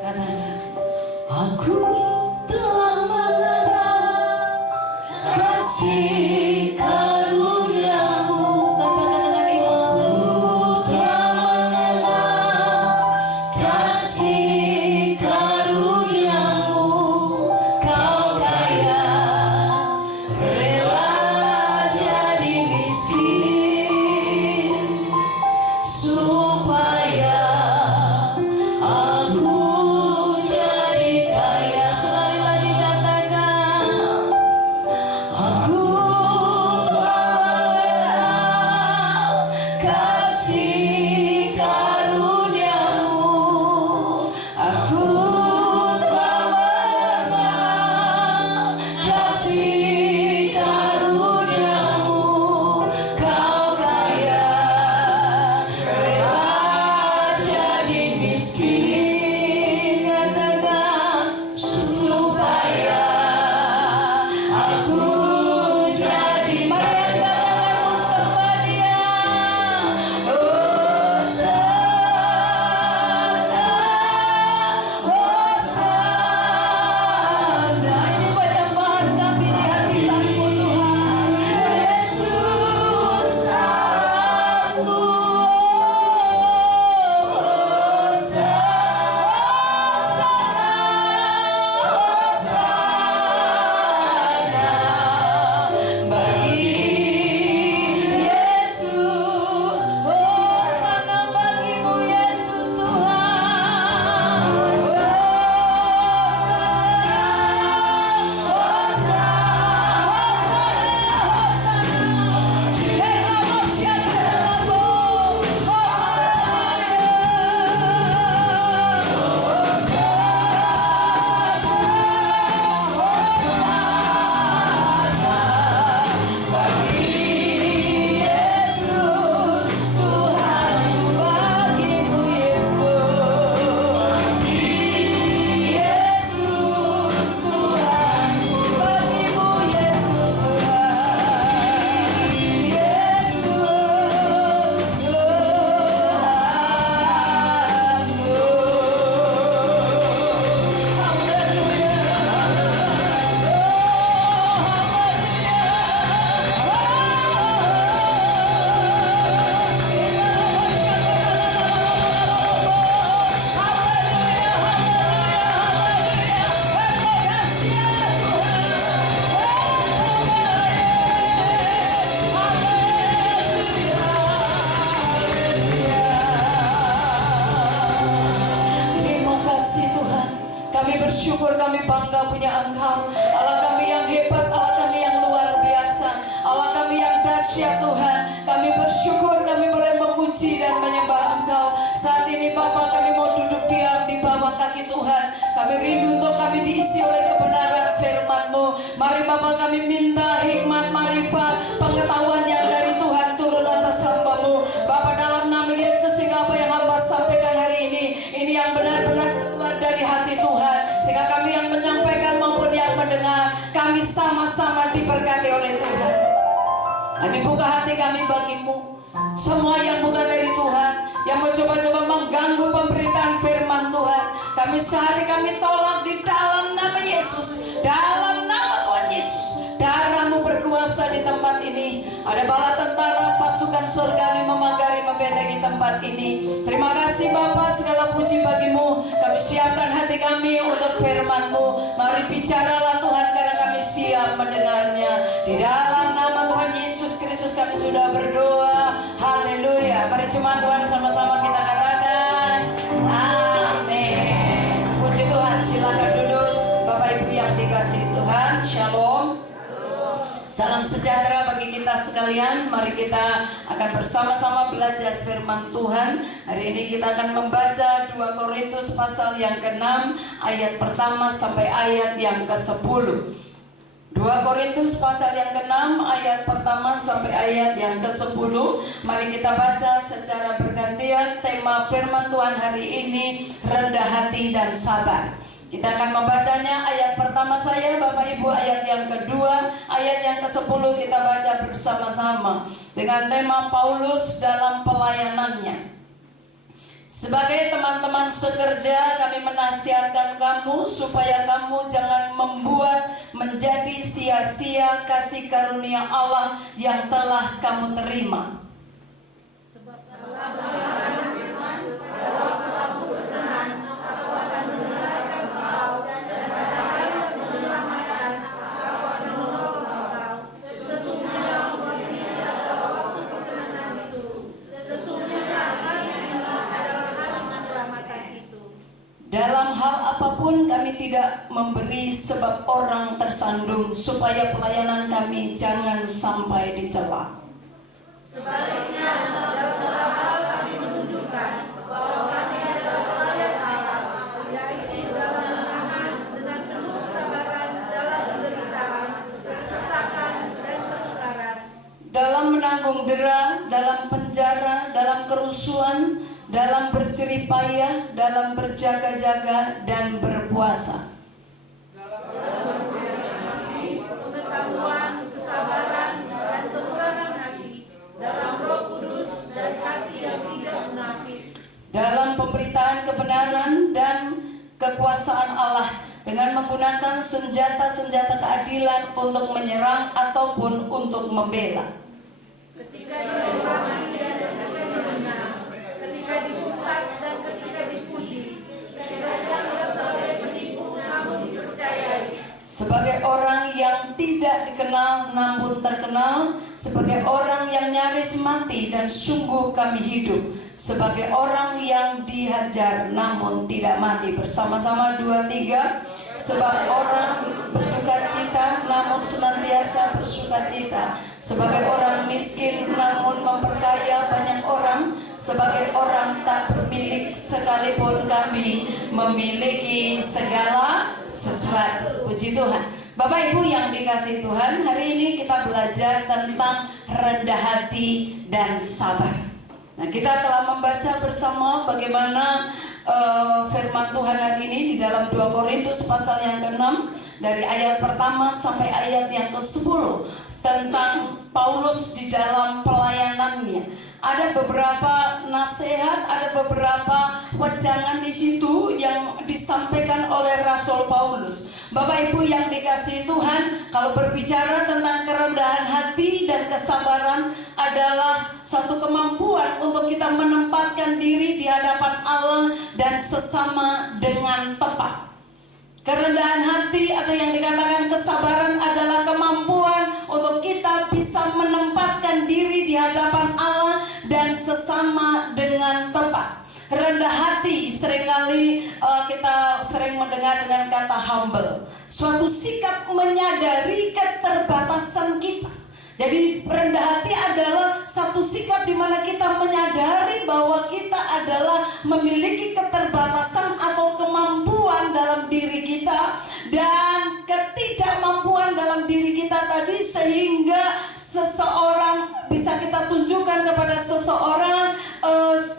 Katakan, aku telah mengenal kasih karuniamu. Katakan dengan ibu, aku telah mengenal kasih karuniamu. Kau kaya, rela jadi miskin supaya aku jadi kaya. Sekali lagi katakan, aku telah mengenal kasih karuniamu. Aku telah mengenal kasih karuniamu. Kau kaya, rela jadi miskin. Katakan, supaya aku jadi. Mari katakan bersama dia, Hosana, Hosana. Ini penyembahan kami di hadirat-Mu Tuhan. Yesus aku, Hosana bagi Yesus, Hosana bagimu Yesus Tuhan. Terima kasih Tuhan. Kami bersyukur, kami bangga punya Engkau. Allah kami yang hebat, Allah kami yang luar biasa, Allah kami yang dahsyat Tuhan. Kami bersyukur kami boleh memuji dan menyembah Engkau. Saat ini Bapa, kami mau duduk diam di bawah kaki Tuhan. Kami rindu untuk kami diisi oleh kebenaran firman-Mu. Mari Bapa, kami minta hikmat, marifat, pengetahuan yang dari Tuhan turun atas hamba-Mu. Bapa, dalam nama Yesus, sehingga apa yang hamba sampaikan hari ini yang benar-benar keluar dari hati Tuhan, sehingga kami yang menyampaikan maupun yang mendengar, kami sama-sama diberkati oleh Tuhan. Kami buka hati kami bagi-Mu. Semua yang bukan dari Tuhan, yang mencoba-coba mengganggu pemberitaan firman Tuhan, kami sehari kami tolak di dalam nama Yesus. Dalam nama Tuhan Yesus, darah-Mu berkuasa di tempat ini. Ada bala tentara pasukan surgawi memagari membentengi tempat ini. Terima kasih Bapa, segala puji bagi-Mu. Kami siapkan hati kami untuk firman-Mu. Mari bicaralah Tuhan, karena kami siap mendengarnya. Di dalam nama Tuhan Yesus Kristus kami sudah berdoa. Haleluya. Mari jemaat Tuhan sama-sama kita katakan amin. Puji Tuhan, silakan duduk Bapak Ibu yang dikasihi Tuhan. Shalom. Salam sejahtera bagi kita sekalian. Mari kita akan bersama-sama belajar firman Tuhan. Hari ini kita akan membaca 2 Korintus pasal yang ke-6 ayat pertama sampai ayat yang ke-10. 2 Korintus pasal yang ke-6 ayat pertama sampai ayat yang ke-10. Mari kita baca secara bergantian. Tema firman Tuhan hari ini rendah hati dan sabar. Kita akan membacanya. Ayat pertama saya, Bapak Ibu, ayat yang kedua, ayat yang ke-10 kita baca bersama-sama dengan tema Paulus dalam pelayanannya. Sebagai teman-teman sekerja, kami menasihatkan kamu supaya kamu jangan membuat menjadi sia-sia kasih karunia Allah yang telah kamu terima. Dalam hal apapun kami tidak memberi sebab orang tersandung, supaya pelayanan kami jangan sampai dicela. Sebaliknya, dalam segala hal kami menunjukkan bahwa kami adalah pelayan Allah, yaitu dalam menahan dengan penuh kesabaran dalam penderitaan, kesesakan dan kesukaran, dalam menanggung dera, dalam penjara, dalam kerusuhan, dalam berjerih payah, dalam berjaga-jaga dan berpuasa. Dalam pengetahuan, kesabaran, dan kemurahan hati, dalam Roh Kudus dan kasih yang tidak munafik, dalam pemberitaan kebenaran dan kekuasaan Allah, dengan menggunakan senjata-senjata keadilan untuk menyerang ataupun untuk membela. Ketika diulangi dan ketika dihina, ketika dihujat dan ketika dipuji, tidak sebagai penipu namun dipercayai, sebagai orang yang tidak dikenal namun terkenal, sebagai orang yang nyaris mati dan sungguh kami hidup, sebagai orang yang dihajar namun tidak mati. Bersama-sama 2-3. Sebab orang berduka cita namun senantiasa bersuka cita, sebagai orang miskin namun memperkaya banyak orang, sebagai orang tak bermilik sekalipun kami memiliki segala sesuatu. Puji Tuhan. Bapak Ibu yang dikasihi Tuhan, hari ini kita belajar tentang rendah hati dan sabar. Nah, kita telah membaca bersama bagaimana firman Tuhan hari ini di dalam 2 Korintus pasal yang ke-6 dari ayat pertama sampai ayat yang ke-10 tentang Paulus di dalam pelayanannya. Ada beberapa nasihat, ada beberapa wejangan di situ yang disampaikan oleh Rasul Paulus. Bapak Ibu yang dikasihi Tuhan, kalau berbicara tentang kerendahan hati dan kesabaran adalah satu kemampuan untuk kita menempatkan diri di hadapan Allah dan sesama dengan tepat. Kerendahan hati atau yang dikatakan kesabaran adalah kemampuan untuk kita bisa menempatkan diri di hadapan Allah dan sesama dengan tepat. Rendah hati seringkali kita sering mendengar dengan kata humble, suatu sikap menyadari keterbatasan kita. Jadi rendah hati adalah satu sikap di mana kita menyadari bahwa kita adalah memiliki keterbatasan atau kemampuan dalam diri kita, dan ketidakmampuan dalam diri kita tadi sehingga seseorang bisa kita tunjukkan kepada seseorang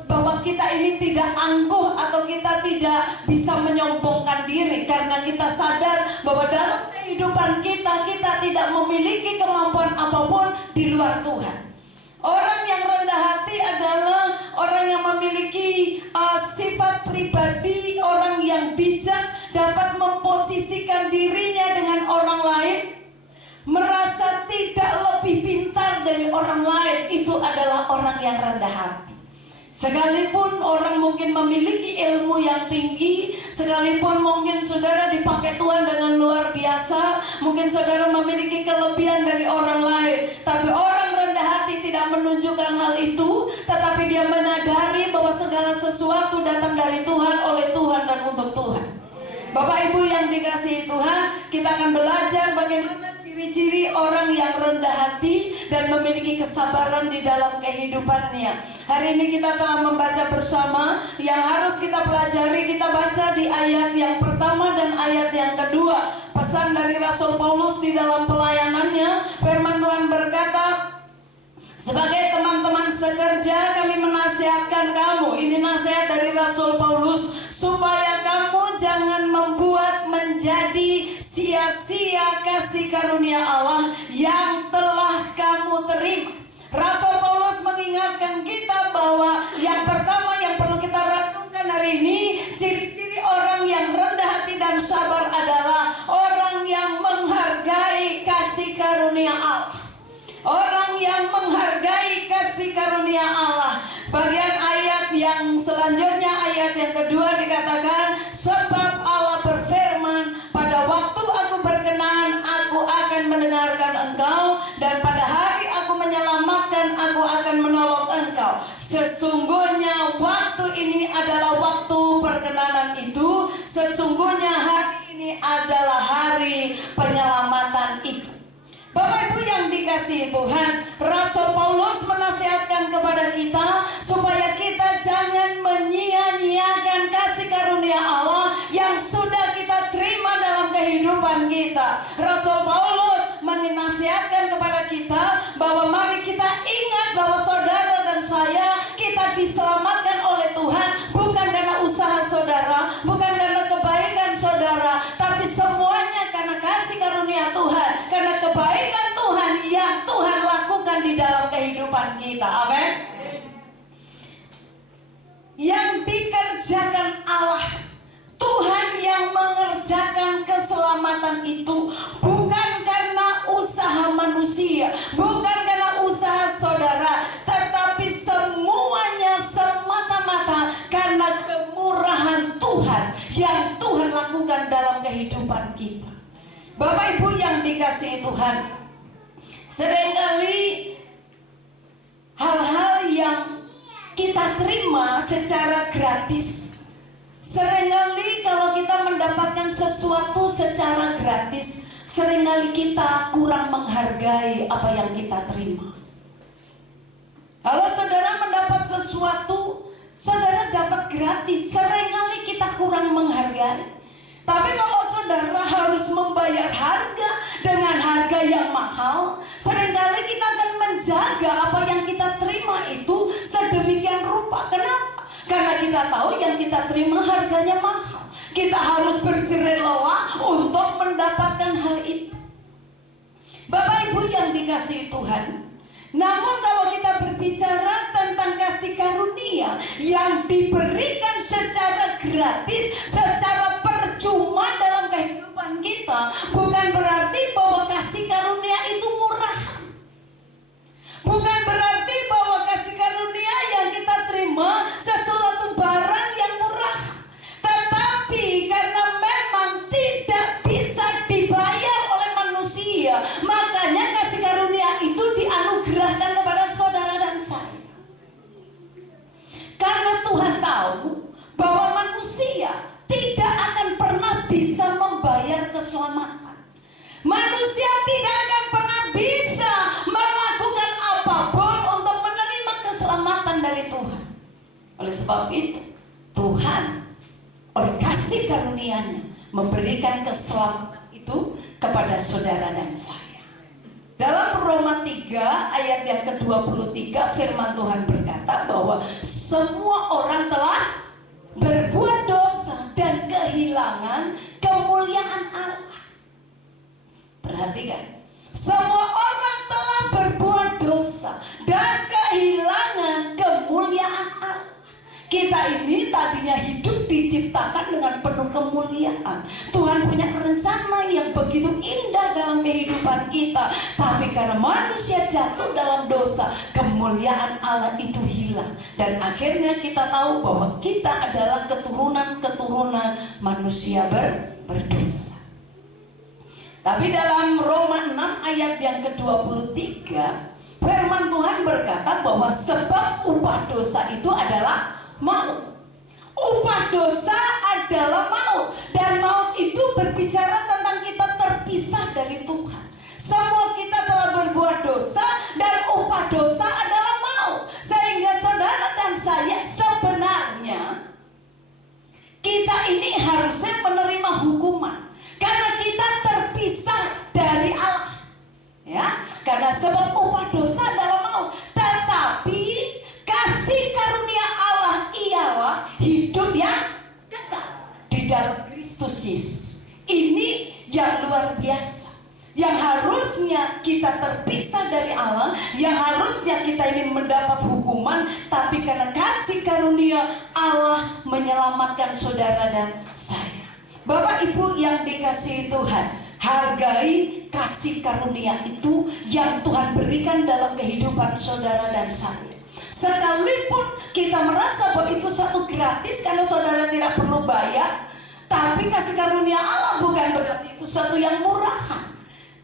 bahwa kita ini tidak angkuh atau kita tidak bisa menyombongkan diri, karena kita sadar bahwa dalam kehidupan kita tidak memiliki kemampuan apapun di luar Tuhan. Orang yang rendah hati adalah orang yang memiliki sifat pribadi, orang yang bijak, dapat memposisikan dirinya dengan orang lain, merasa tidak lebih pintar dari orang lain. Itu adalah orang yang rendah hati. Sekalipun orang mungkin memiliki ilmu yang tinggi, sekalipun mungkin saudara dipakai Tuhan dengan luar biasa, mungkin saudara memiliki kelebihan dari orang lain, tapi orang rendah hati tidak menunjukkan hal itu, tetapi dia menyadari bahwa segala sesuatu datang dari Tuhan, oleh Tuhan, dan untuk Tuhan. Bapak Ibu yang dikasihi Tuhan, kita akan belajar bagaimana ciri-ciri orang yang rendah hati dan memiliki kesabaran di dalam kehidupannya. Hari ini kita telah membaca bersama yang harus kita pelajari. Kita baca di ayat yang pertama dan ayat yang kedua. Pesan dari Rasul Paulus di dalam pelayanannya. Firman Tuhan berkata, sebagai teman-teman sekerja kami menasihatkan kamu. Ini nasihat dari Rasul Paulus, supaya kamu jangan membuat menjadi sia-sia kasih karunia Allah yang telah kamu terima. Rasul Paulus mengingatkan kita bahwa yang pertama yang perlu kita sabar adalah orang yang menghargai kasih karunia Allah. Orang yang menghargai kasih karunia Allah. Bagian ayat yang selanjutnya, ayat yang kedua dikatakan, sebab Allah berfirman, pada waktu aku berkenan, aku akan mendengarkan engkau, dan pada hari aku menyelamatkan, aku akan menolong engkau. Sesungguhnya waktu ini adalah waktu perkenanan itu. Sesungguhnya hari ini adalah hari penyelamatan itu. Bapak Ibu yang dikasihi Tuhan, Rasul Paulus menasihatkan kepada kita supaya kita jangan menyia-nyiakan kasih karunia Allah yang sudah kita terima dalam kehidupan kita. Rasul Paulus menasihatkan kepada kita bahwa mari kita ingat bahwa saudara dan saya, kita diselamatkan oleh Tuhan bukan karena usaha saudara, bukan karena kebaikan saudara, tapi semuanya karena kasih karunia Tuhan, karena kebaikan Tuhan yang Tuhan lakukan di dalam kehidupan kita. Amin. Yang dikerjakan Allah, Tuhan yang mengerjakan keselamatan itu bukan karena usaha manusia, bukan karena usaha saudara, tetapi semuanya semata-mata karena kemurahan Tuhan yang Tuhan lakukan dalam kehidupan kita. Bapak Ibu yang dikasihi Tuhan, seringkali hal-hal yang kita terima secara gratis. Seringkali kalau kita mendapatkan sesuatu secara gratis, seringkali kita kurang menghargai apa yang kita terima. Kalau saudara mendapat sesuatu, saudara dapat gratis, seringkali kita kurang menghargai. Tapi kalau saudara harus membayar harga dengan harga yang mahal, seringkali kita akan menjaga apa yang kita terima itu sedemikian rupa. Kenapa? Karena kita tahu yang kita terima harganya mahal. Kita harus berjerih lelah untuk mendapatkan hal itu. Bapak Ibu yang dikasihi Tuhan, namun kalau kita berbicara tentang kasih karunia yang diberikan secara gratis, secara percuma dalam kehidupan kita, bukan berarti bahwa kasih karunia itu murah. Bukan berarti bahwa kasih karunia yang kita terima sesuatu barang yang murah. Tetapi karena memang tidak bisa dibayar oleh manusia, makanya kasih karunia itu dianugerahkan kepada saudara dan saya. Karena Tuhan tahu bahwa manusia tidak akan pernah bisa membayar keselamatan. Manusia tidak akan pernah bisa melakukan apapun untuk menerima keselamatan dari Tuhan. Oleh sebab itu, Tuhan oleh kasih karunia-Nya memberikan keselamatan itu kepada saudara dan saya. Dalam Roma 3 ayat yang ke-23, firman Tuhan berkata bahwa semua orang telah berbuat dosa dan kehilangan kemuliaan Allah. Perhatikan, semua orang telah berbuat dosa dan kehilangan kemuliaan Allah. Kita ini tadinya hidup diciptakan dengan penuh kemuliaan. Tuhan punya rencana yang begitu indah dalam kehidupan kita. Tapi karena manusia jatuh dalam dosa, kemuliaan Allah itu hilang. Dan akhirnya kita tahu bahwa kita adalah keturunan-keturunan manusia berdosa. Tapi dalam Roma 6 ayat yang ke-23, firman Tuhan berkata bahwa sebab upah dosa itu adalah maut. Upah dosa adalah maut. Dan maut itu berbicara tentang kita terpisah dari Tuhan. Semua kita telah berbuat dosa dan upah dosa adalah maut. Sehingga saudara dan saya sebenarnya kita ini harusnya menerima hukuman karena kita terpisah dari Allah. Ya, karena sebab upah dosa adalah maut. Tetapi kasih karunia Allah ialah hidup yang kekal di dalam Kristus Yesus. Ini yang luar biasa, yang harusnya kita terpisah dari Allah, yang harusnya kita ini mendapat hukuman, tapi karena kasih karunia Allah menyelamatkan saudara dan saya. Bapak Bapak Ibu yang dikasihi Tuhan, hargai kasih karunia itu yang Tuhan berikan dalam kehidupan saudara dan saya. Sekalipun kita merasa bahwa itu satu gratis karena saudara tidak perlu bayar, tapi kasih karunia Allah bukan berarti itu satu yang murahan.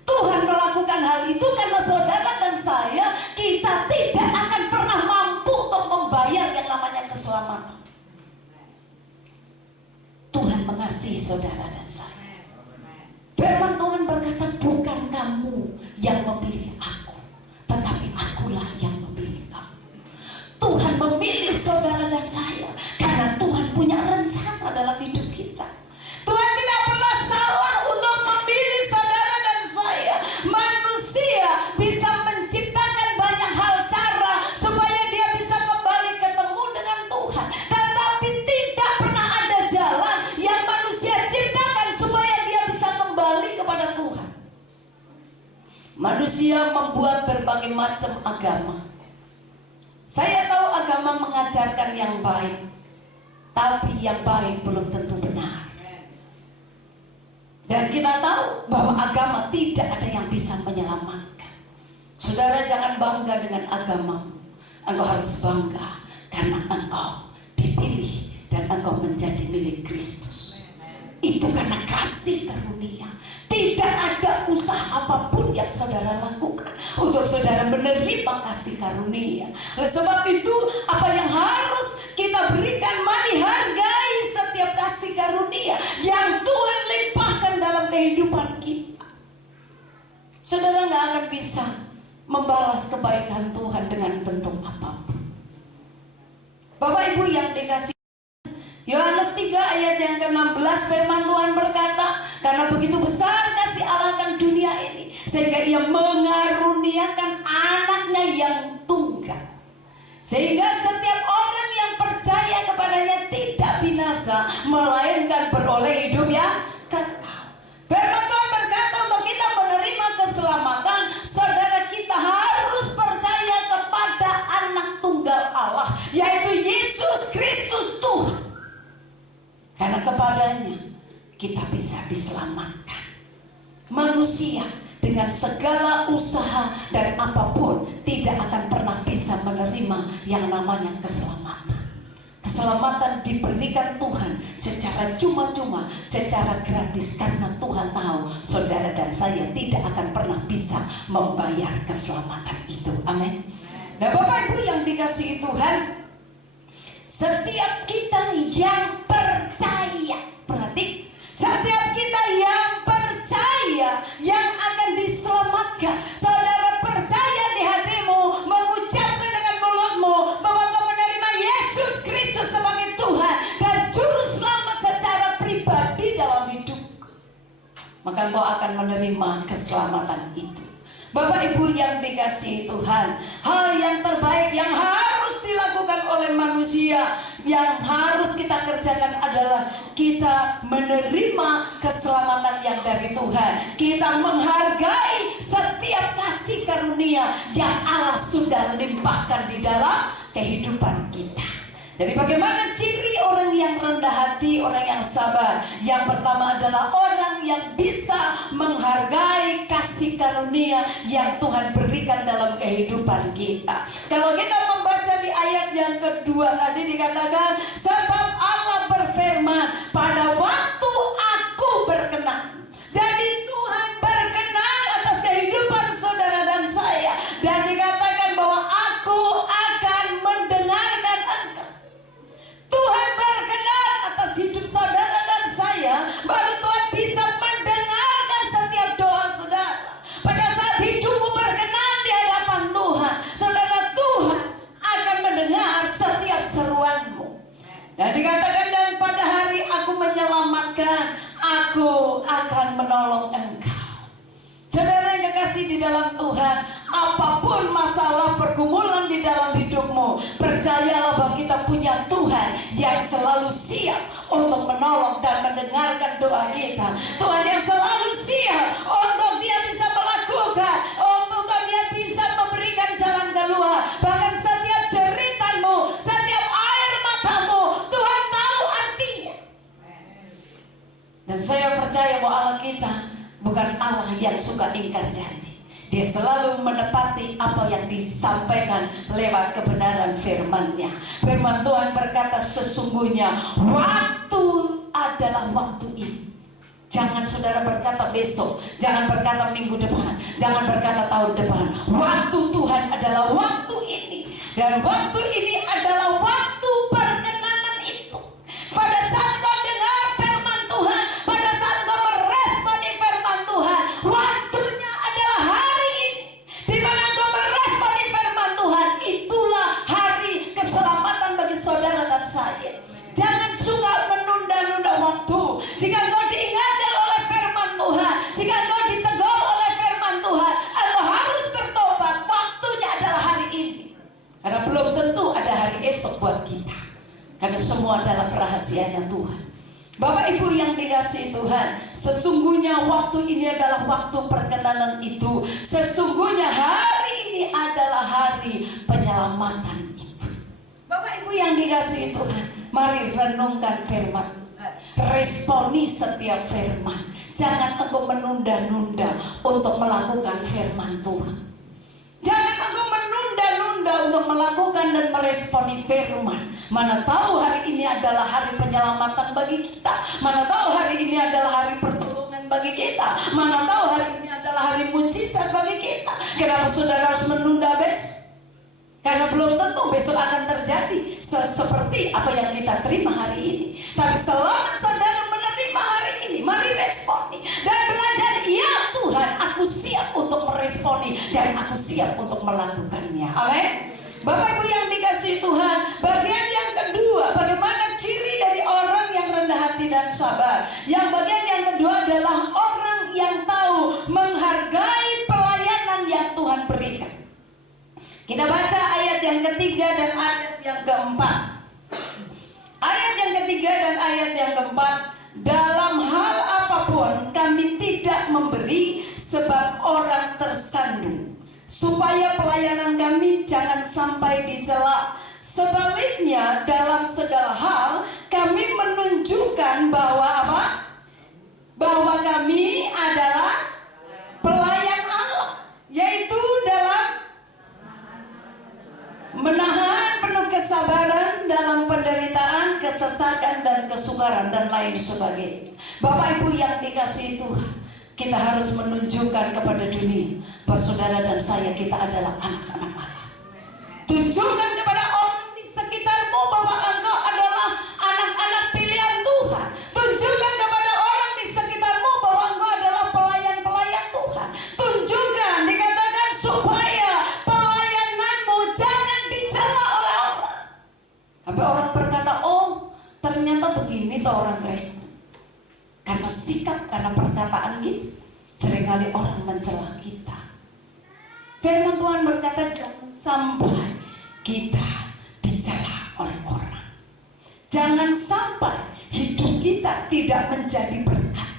Tuhan melakukan hal itu karena saudara dan saya, kita tidak akan pernah mampu untuk membayar yang namanya keselamatan. Tuhan mengasihi saudara dan saya. Firman Tuhan berkata, bukan kamu yang memilih aku, tetapi akulah yang memilih kamu. Tuhan memilih saudara dan saya karena Tuhan punya rencana dalam hidup kita. Tuhan tidak pernah salah untuk memilih saudara dan saya. Manusia bisa menciptakan banyak hal cara supaya dia bisa kembali ketemu dengan Tuhan, tetapi tidak pernah ada jalan yang manusia ciptakan supaya dia bisa kembali kepada Tuhan. Manusia membuat berbagai macam agama. Saya tahu agama mengajarkan yang baik, tapi yang baik belum tentu benar. Dan kita tahu bahwa agama tidak ada yang bisa menyelamatkan. Saudara, jangan bangga dengan agamamu. Engkau harus bangga karena engkau dipilih dan engkau menjadi milik Kristus. Itu karena kasih karunia. Tidak ada usaha apapun yang saudara lakukan untuk saudara menerima kasih karunia. Oleh sebab itu, apa yang harus kita berikan, mari hargai setiap kasih karunia yang Tuhan limpahkan dalam kehidupan kita. Saudara nggak akan bisa membalas kebaikan Tuhan dengan bentuk apapun. Bapak Ibu yang dikasihi, Yohanes 3 ayat yang ke-16, firman Tuhan berkata, karena begitu besar kasih Allah akan dunia ini, sehingga ia mengaruniakan anaknya yang tunggal, sehingga setiap orang yang percaya kepadanya tidak binasa, melainkan beroleh hidup yang kekal. Firman Tuhan berkata, untuk kita menerima keselamatan, saudara, kita harus percaya kepada anak tunggal Allah, yaitu Yesus Kristus Tuhan. Karena kepadanya kita bisa diselamatkan. Manusia dengan segala usaha dan apapun tidak akan pernah bisa menerima yang namanya keselamatan. Keselamatan diberikan Tuhan secara cuma-cuma, secara gratis, karena Tuhan tahu saudara dan saya tidak akan pernah bisa membayar keselamatan itu. Amin. Nah, Bapak Ibu yang dikasihi Tuhan, setiap kita yang percaya, berarti setiap kita yang percaya yang akan diselamatkan. Saudara percaya di hatimu, mengucapkan dengan mulutmu bahwa kau menerima Yesus Kristus sebagai Tuhan dan Juru Selamat secara pribadi dalam hidupku, maka kau akan menerima keselamatan itu. Bapak Ibu yang dikasihi Tuhan, hal yang terbaik yang harus dilakukan oleh manusia, yang harus kita kerjakan adalah kita menerima keselamatan yang dari Tuhan. Kita menghargai setiap kasih karunia yang Allah sudah limpahkan di dalam kehidupan kita. Jadi bagaimana ciri orang yang rendah hati, orang yang sabar? Yang pertama adalah orang yang bisa menghargai kasih karunia yang Tuhan berikan dalam kehidupan kita. Kalau kita membaca di ayat yang kedua tadi dikatakan, sebab Allah berfirman, pada waktu aku berkenan. Jadi Tuhan berkenan atas kehidupan saudara dan saya. Dan dikatakan bahwa aku akan mendengarkan engkau. Tuhan berkenan atas hidup saudara dan saya, baru Tuhan bisa mendengarkan setiap doa saudara. Pada saat hidupmu berkenan di hadapan Tuhan, saudara, Tuhan akan mendengar setiap seruanmu. Dan dikatakan, dan pada hari aku menyelamatkan, aku akan menolong engkau. Saudara yang kekasih di dalam Tuhan, apapun masalah pergumulan di dalam hidupmu, percayalah bahwa kita punya Tuhan yang selalu siap untuk menolong dan mendengarkan doa kita. Tuhan yang selalu siap untuk dia bisa melakukan, untuk dia bisa memberikan jalan keluar. Bahkan setiap jeritanmu, setiap air matamu, Tuhan tahu artinya. Dan saya percaya bahwa Allah kita bukan Allah yang suka ingkar janji. Dia selalu menepati apa yang disampaikan lewat kebenaran firman-Nya. Firman Tuhan berkata, sesungguhnya waktu adalah waktu ini. Jangan saudara berkata besok, jangan berkata minggu depan, jangan berkata tahun depan. Waktu Tuhan adalah waktu ini. Dan waktu ini adalah waktu perkenanan itu. Pada saat kau dengar firman Tuhan, pada saat kau meresponi firman Tuhan, waktunya adalah hari ini. Di mana kau meresponi firman Tuhan, itulah hari keselamatan bagi saudara dan saya. Jangan suka menunda-nunda waktu. Jika kau diingatkan oleh firman Tuhan, jika kau ditegur oleh firman Tuhan, engkau harus bertobat. Waktunya adalah hari ini. Karena belum tentu ada hari esok buat kita. Karena semua adalah rahasianya Tuhan. Bapak Ibu yang dikasihi Tuhan, sesungguhnya waktu ini adalah waktu perkenanan itu. Sesungguhnya hari ini adalah hari penyelamatan itu. Bapak Ibu yang dikasihi Tuhan, mari renungkan firman Tuhan. Responi setiap firman. Jangan engkau menunda-nunda untuk melakukan firman Tuhan. Jangan engkau menunda-nunda untuk melakukan dan meresponi firman. Mana tahu hari ini adalah hari penyelamatan bagi kita. Mana tahu hari ini adalah hari pertolongan bagi kita. Mana tahu hari ini adalah hari mujizat bagi kita. Kenapa saudara harus menunda besok? Karena belum tentu besok akan terjadi seperti apa yang kita terima hari ini. Tapi selama saudara menerima hari ini, mari responi dan belajar. Ya Tuhan, aku siap untuk meresponi dan aku siap untuk melakukannya. Amin. Bapak Ibu yang dikasihi Tuhan, bagian yang kedua, bagaimana ciri dari orang yang rendah hati dan sabar. Yang bagian yang kedua adalah orang yang tahu menghargai pelayanan yang Tuhan berikan. Kita baca ayat yang ketiga dan ayat yang keempat. Ayat yang ketiga dan ayat yang keempat. Dalam hal apapun kami tidak memberi sebab orang tersandung, supaya pelayanan kami jangan sampai dicela. Sebaliknya dalam segala hal kami menunjukkan bahwa apa? Bahwa kami adalah pelayan Allah, yaitu dalam menahan penuh kesabaran dalam penderitaan, kesesakan dan kesukaran dan lain sebagainya. Bapak Ibu yang dikasihi Tuhan, kita harus menunjukkan kepada dunia bahwa saudara dan saya kita adalah anak-anak Allah. Tunjukkan kepada orang di sekitarmu bahwa engkau adalah anak-anak pilihan Tuhan. Tunjukkan kepada orang di sekitarmu bahwa engkau adalah pelayan-pelayan Tuhan. Tunjukkan, dikatakan supaya pelayananmu jangan dicela oleh orang. Sampai orang berkata, oh ternyata begini tuh orang Kristen. Karena sikap, karena perkataan kita, seringkali orang mencela kita. Firman Tuhan berkata, jangan sampai kita dicela oleh orang. Jangan sampai hidup kita tidak menjadi berkat.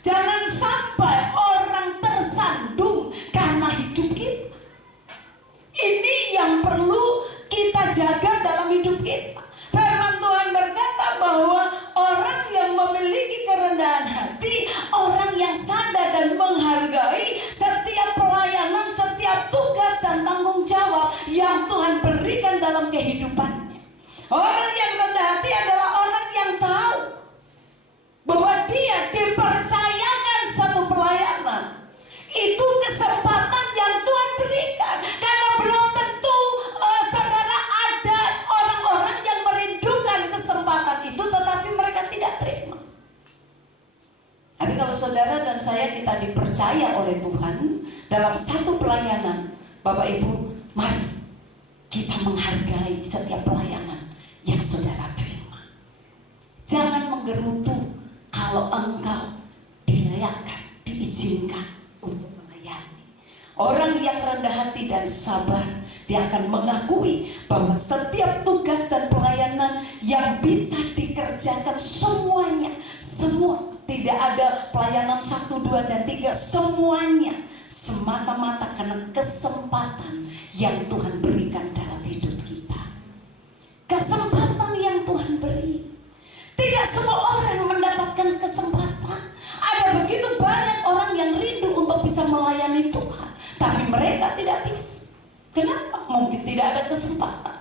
Jangan sampai orang tersandung karena hidup kita. Ini yang perlu kita jaga dalam hidup kita. Firman Tuhan berkata bahwa orang yang memiliki kerendahan hati, orang yang sadar dan menghargai setiap pelayanan, setiap tugas dan tanggung jawab yang Tuhan berikan dalam kehidupannya. Orang yang rendah hati adalah orang yang tahu bahwa dia dipercayakan satu pelayanan. Itu kesempatan yang Tuhan berikan. Karena belum tentu saudara ada orang-orang yang merindukan kesempatan itu, tetapi mereka tidak terima. Tapi kalau saudara dan saya kita dipercaya oleh Tuhan dalam satu pelayanan, Bapak Ibu, mari kita menghargai setiap pelayanan yang saudara terima. Jangan menggerutu kalau engkau dilayakkan, diizinkan untuk melayani. Orang yang rendah hati dan sabar, dia akan mengakui bahwa setiap tugas dan pelayanan yang bisa dikerjakan semuanya, semua, tidak ada pelayanan 1, 2, dan 3, semuanya semata-mata karena kesempatan yang Tuhan berikan dalam hidup kita. Kesempatan yang Tuhan beri. Tidak semua orang mendapatkan kesempatan. tapi mereka tidak bisa. Kenapa? Mungkin tidak ada kesempatan.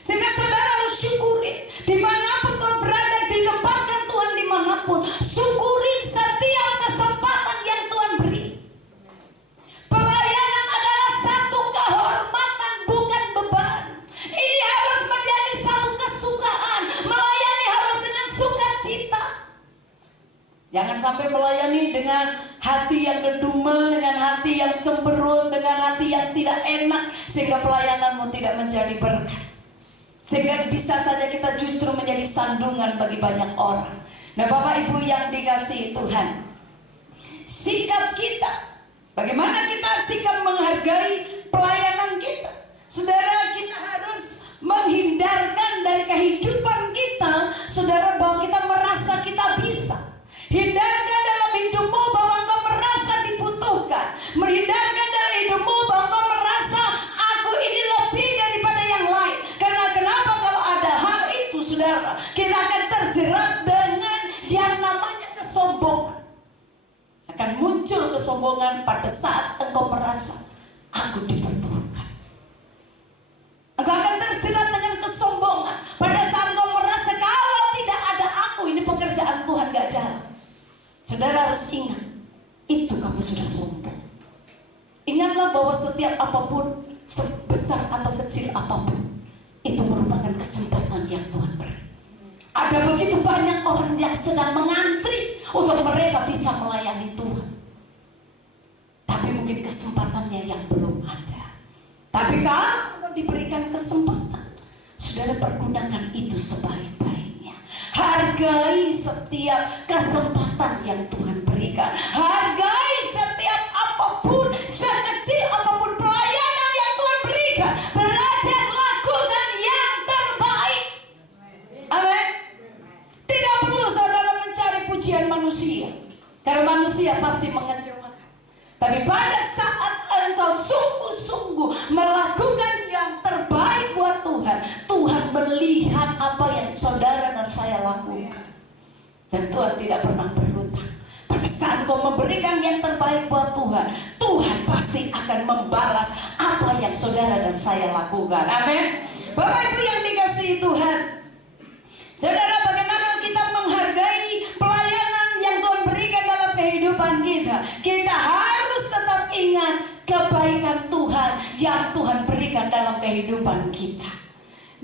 Sehingga saudara harus syukurin dimanapun kau berada, ditempatkan Tuhan dimanapun. Syukurin setiap kesempatan yang Tuhan beri. Pelayanan adalah satu kehormatan, bukan beban. Ini harus menjadi satu kesukaan. Melayani harus dengan sukacita. Jangan sampai melayani dengan hati yang kedumel, dengan hati yang cemberut, dengan hati yang tidak enak, sehingga pelayananmu tidak menjadi berkat. Sehingga bisa saja kita justru menjadi sandungan bagi banyak orang. Nah, Bapak Ibu yang dikasihi Tuhan, sikap kita, bagaimana kita sikap menghargai pelayanan kita. Saudara, kita harus menghindarkan dari kehidupan kita, saudara, bahwa kita merasa kita bisa. Hindarkan dalam hidupmu bahwa engkau merasa dibutuhkan. Menghindarkan dalam hidupmu bahwa engkau merasa aku ini lebih daripada yang lain. Karena kenapa? Kalau ada hal itu, saudara, kita akan terjerat dengan yang namanya kesombongan. Akan muncul kesombongan pada saat engkau merasa aku dibutuhkan. Engkau akan terjerat dengan kesombongan pada saat engkau merasa kalau tidak ada aku, ini pekerjaan Tuhan gak jalan. Saudara harus ingat, itu kamu sudah sombong. Ingatlah bahwa setiap apapun, sebesar atau kecil apapun, itu merupakan kesempatan yang Tuhan beri. Ada begitu banyak orang yang sedang mengantri untuk mereka bisa melayani Tuhan, tapi mungkin kesempatannya yang belum ada. Tapi kalau diberikan kesempatan, saudara, pergunakan itu sebaik-baiknya. Hargai setiap kesempatan yang Tuhan berikan. Hargai setiap apapun, sekecil apapun pelayanan yang Tuhan berikan. Belajar lakukan yang terbaik. Amin. Tidak perlu saudara mencari pujian manusia, karena manusia pasti mengecewakan. Tapi pada saat engkau sungguh-sungguh melakukan yang terbaik buat Tuhan, Tuhan melihat apa yang saudara dan saya lakukan. Dan Tuhan tidak pernah berhutang. Pada saat engkau memberikan yang terbaik buat Tuhan, Tuhan pasti akan membalas apa yang saudara dan saya lakukan. Amin. Bapak Ibu yang dikasihi Tuhan, saudara, bagaimana kita menghargai pelayanan yang Tuhan berikan dalam kehidupan kita? Kita harus tetap ingat kebaikan Tuhan yang Tuhan berikan dalam kehidupan kita.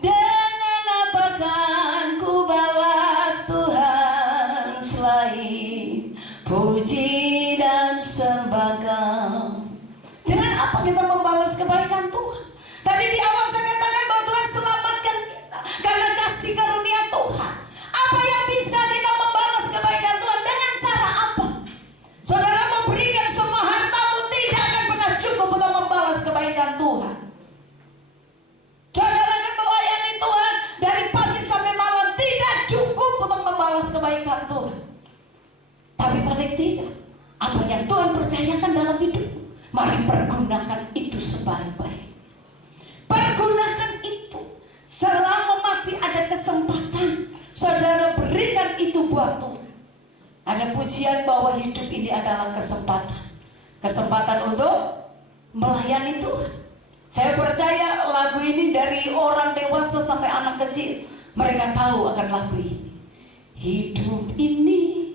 Dengan apa kan ku balas Tuhan selain puji dan sembah Kau? Dengan apa kita membalas kebaikan Tuhan? Tadi di awal saya katakan bahwa Tuhan selamatkan kita karena kasih karunia Tuhan. Apa yang bisa kita membalas kebaikan Tuhan? Dengan cara apa? Saudara, memberikan semua hartamu tidak akan pernah cukup untuk membalas kebaikan Tuhan. Saudara akan melayani Tuhan dari pagi sampai malam, tidak cukup untuk membalas kebaikan Tuhan. Tapi paling tidak, apa yang Tuhan percayakan dalam hidupmu, mari pergunakan itu sebaik-baik. Pergunakan itu selama masih ada kesempatan. Saudara, berikan itu buat Tuhan. Ada pujian bahwa hidup ini adalah kesempatan. Kesempatan untuk melayani Tuhan. Saya percaya lagu ini dari orang dewasa sampai anak kecil, mereka tahu akan lagu ini. Hidup ini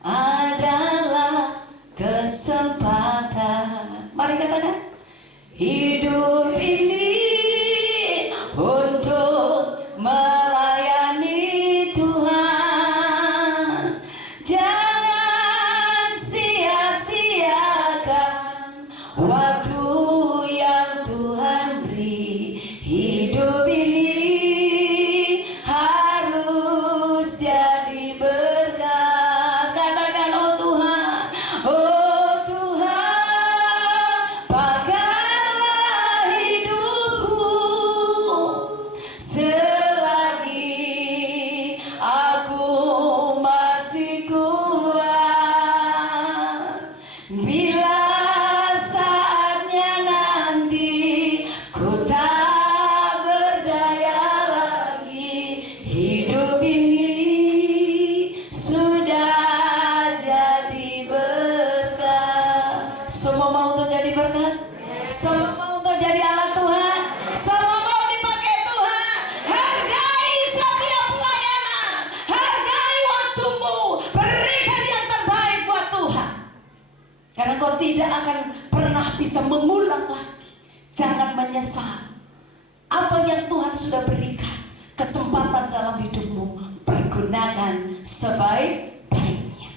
adalah kesempatan. Mari katakan, hidup ini untuk melayani Tuhan. Jangan sia-siakan waktu yang Tuhan beri. Hidup ini harus jadi berkat. Katakan, oh Tuhan, oh Tuhan, pakailah engkau tidak akan pernah bisa mengulang lagi. Jangan menyesal. Apa yang Tuhan sudah berikan, kesempatan dalam hidupmu, pergunakan sebaik-baiknya.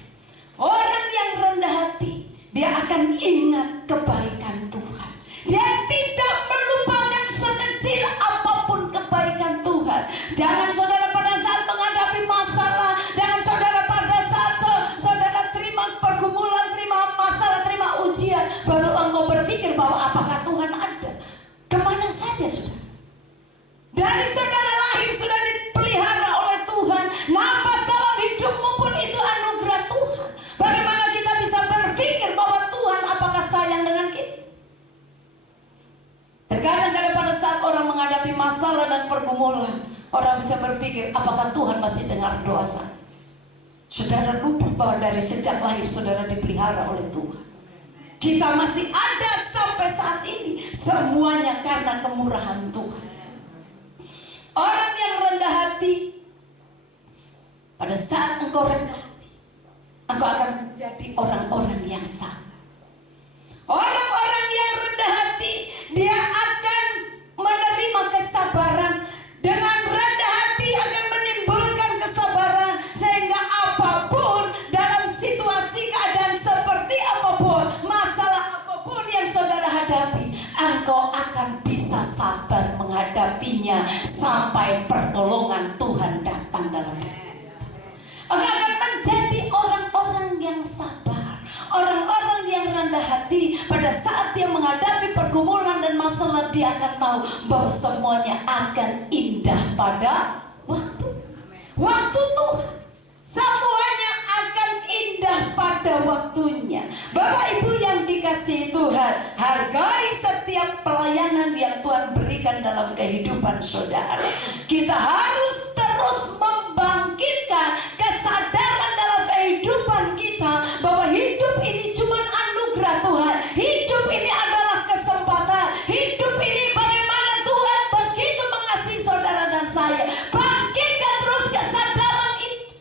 Orang yang rendah hati, dia akan ingat kebaikan Tuhan. Dia tidak melupakan sekecil apapun kebaikan Tuhan. Jangan saudara pada saat menghadapi masalah, jangan saudara pada saat saudara terima pergumulan, terima masalah, terima ujian, baru engkau berpikir bahwa apakah Tuhan ada. Kemana saja saudara? Dari saudara lahir sudah dipelihara oleh Tuhan. Nafas dalam hidupmu pun itu anugerah Tuhan. Bagaimana kita bisa berpikir bahwa Tuhan apakah sayang dengan kita? Terkadang pada saat orang menghadapi masalah dan pergumulan, orang bisa berpikir apakah Tuhan masih dengar doa saya? Saudara lupa bahwa dari sejak lahir saudara dipelihara oleh Tuhan. Kita masih ada sampai saat ini, semuanya karena kemurahan Tuhan. Orang yang rendah hati, pada saat engkau rendah hati, engkau akan menjadi orang-orang yang sabar. Orang-orang yang rendah hati, dia akan menerima kesabaran. Dengan rendah hati akan menimbulkan kesabaran, sehingga apapun dalam situasi keadaan seperti apapun, masalah apapun yang saudara hadapi, engkau akan bisa sabar menghadapinya sampai pertolongan Tuhan datang dalam hidup. Engkau akan menjadi orang-orang yang sabar, orang-orang yang rendah hati. Pada saat dia menghadapi pergumulan dan masalah, dia akan tahu bahwa semuanya akan indah pada waktu Tuhan. Semuanya akan indah pada waktunya. Bapak Ibu yang dikasihi Tuhan, hargai setiap pelayanan yang Tuhan berikan dalam kehidupan saudara. Kita harus terus membangkitkan kesadaran dalam kehidupan kita bahwa hidup ini cuma anugerah Tuhan. Hidup ini adalah kesempatan. Hidup ini bagaimana Tuhan begitu mengasihi saudara dan saya. Bangkitkan terus kesadaran itu,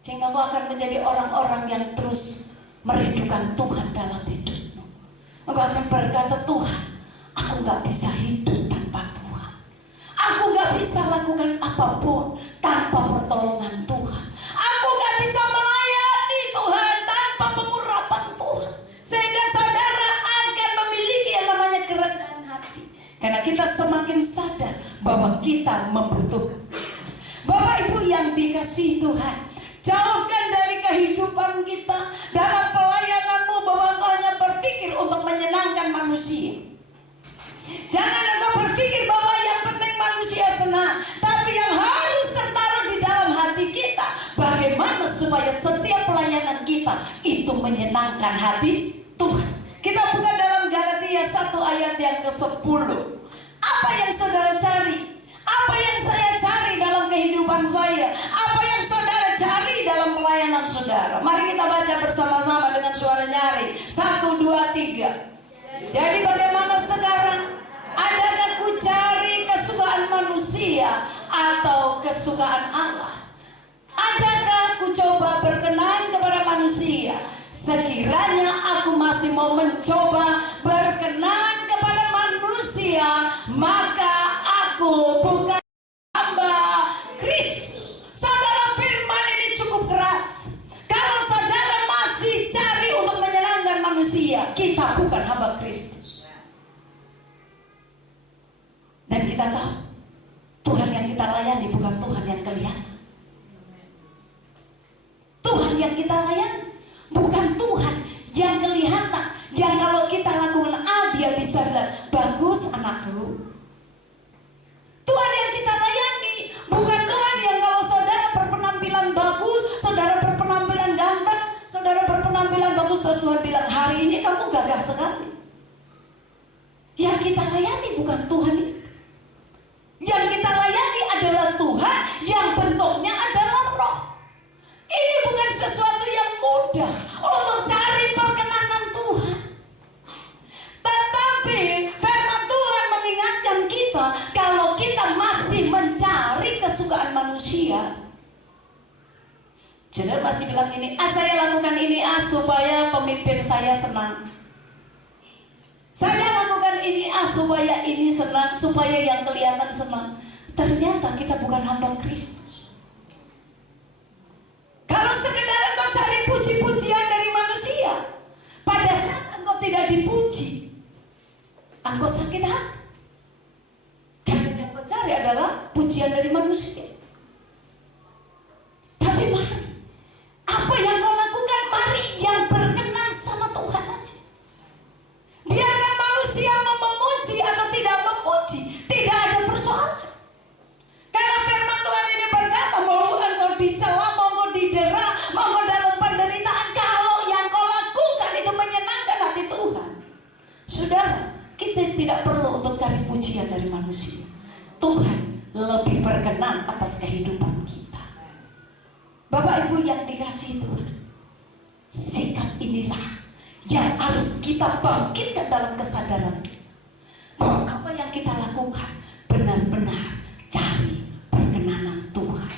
sehingga kau akan menjadi orang-orang yang terus merindukan Tuhan dalam hidupmu. Engkau akan berkata, Tuhan, aku gak bisa hidup tanpa Tuhan. Aku gak bisa lakukan apapun tanpa pertolongan Tuhan. Aku gak bisa melayani Tuhan tanpa pengurapan Tuhan. Sehingga saudara akan memiliki yang namanya kerendahan hati, karena kita semakin sadar bahwa kita membutuhkan. Bapak Ibu yang dikasihi Tuhan, jauhkan dari kehidupan kita dalam pelayananmu bahwa engkau hanya berpikir untuk menyenangkan manusia. Jangan engkau berpikir bahwa yang penting manusia senang, tapi yang harus tertaruh di dalam hati kita, bagaimana supaya setiap pelayanan kita itu menyenangkan hati Tuhan. Kita buka dalam Galatia 1 ayat yang ke-10. Apa yang saudara cari? Apa yang saya cari dalam kehidupan saya? Apa yang saudara cari dalam pelayanan saudara? Mari kita baca bersama-sama dengan suara nyaring. 1, 2, 3. Jadi bagaimana sekarang? Adakah ku cari kesukaan manusia atau kesukaan Allah? Adakah ku coba berkenan kepada manusia? Sekiranya aku masih mau mencoba berkenan kepada manusia, maka aku bukan hamba Kristus. Saudara, firman ini cukup keras. Kalau saudara masih cari untuk menyenangkan manusia, kita bukan hamba Kristus. Dan kita tahu Tuhan yang kita layani bukan Tuhan yang kelihatan. Tuhan yang kita layani bukan Tuhan yang kelihatan, yang kalau kita lakukan A, dia bisa bilang, bagus anakku. Tuhan yang kita layani bukan Tuhan yang kalau saudara berpenampilan bagus, saudara berpenampilan ganteng, saudara berpenampilan bagus, terus Tuhan bilang, hari ini kamu gagah sekali. Yang kita layani bukan Tuhan itu. Yang kita layani adalah Tuhan yang bentuknya adalah roh. Ini bukan sesuatu yang mudah untuk cari perkenanan Tuhan. Tetapi firman Tuhan mengingatkan kita, kalau kita masih mencari kesukaan manusia, Saudara masih bilang ini, saya lakukan ini supaya pemimpin saya senang. Saya lakukan ini supaya ini senang, supaya yang kelihatan senang. Ternyata kita bukan hamba Kristus. Kalau sekedar engkau cari puji-pujian dari manusia, pada saat engkau tidak dipuji, engkau sakit hati. Karena yang engkau cari adalah pujian dari manusia. Tapi mari, apa yang kau lakukan, mari yang berkenan sama Tuhan aja. Biarkan manusia mau memuji atau tidak memuji, tidak ada persoalan. Karena firman Tuhan ini berkata, mau engkau dicela, mau engkau didera, mau engkau dalam penderitaan, kalau yang kau lakukan itu menyenangkan hati Tuhan. Saudara, kita tidak perlu untuk cari pujian dari manusia. Tuhan lebih berkenan atas kehidupan kita. Bapak Ibu yang dikasihi Tuhan, sikap inilah yang harus kita bangkitkan dalam kesadaran bahwa apa yang kita lakukan benar-benar cari perkenanan Tuhan.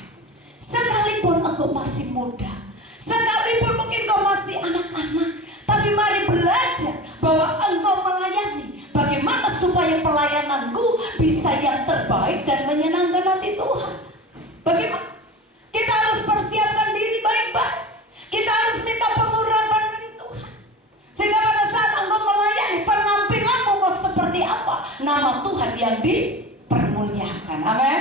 Sekalipun engkau masih muda, sekalipun mungkin kau masih anak-anak, tapi mari belajar bahwa engkau melayani. Bagaimana supaya pelayananku bisa yang terbaik dan menyenangkan hati Tuhan? Bagaimana? Kita harus persiapkan diri baik-baik. Kita harus minta pengurapan dari Tuhan. Sehingga pada saat engkau melayani, penampilanmu mau seperti apa? Nama Tuhan yang dipermuliakan. Amin.